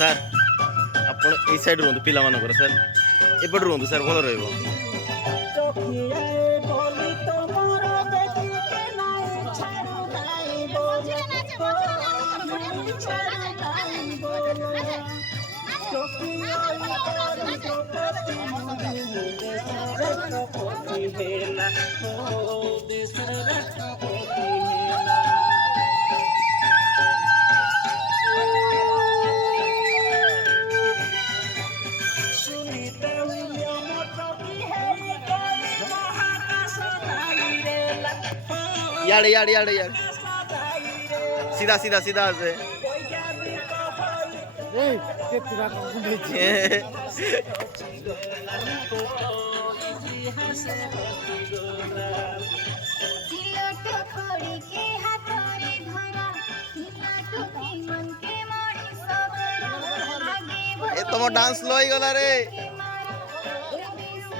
Sir ଆପଣ ଏଇ side ରୁହନ୍ତୁ ପିଲାମାନଙ୍କର ସାର୍ ଏପଟେ ରୁହନ୍ତୁ ସାର୍ ଭଲ ରହିବ। यार यार यार यार सीधा सीधा सीधा से तुम डांस लो ही गला रे।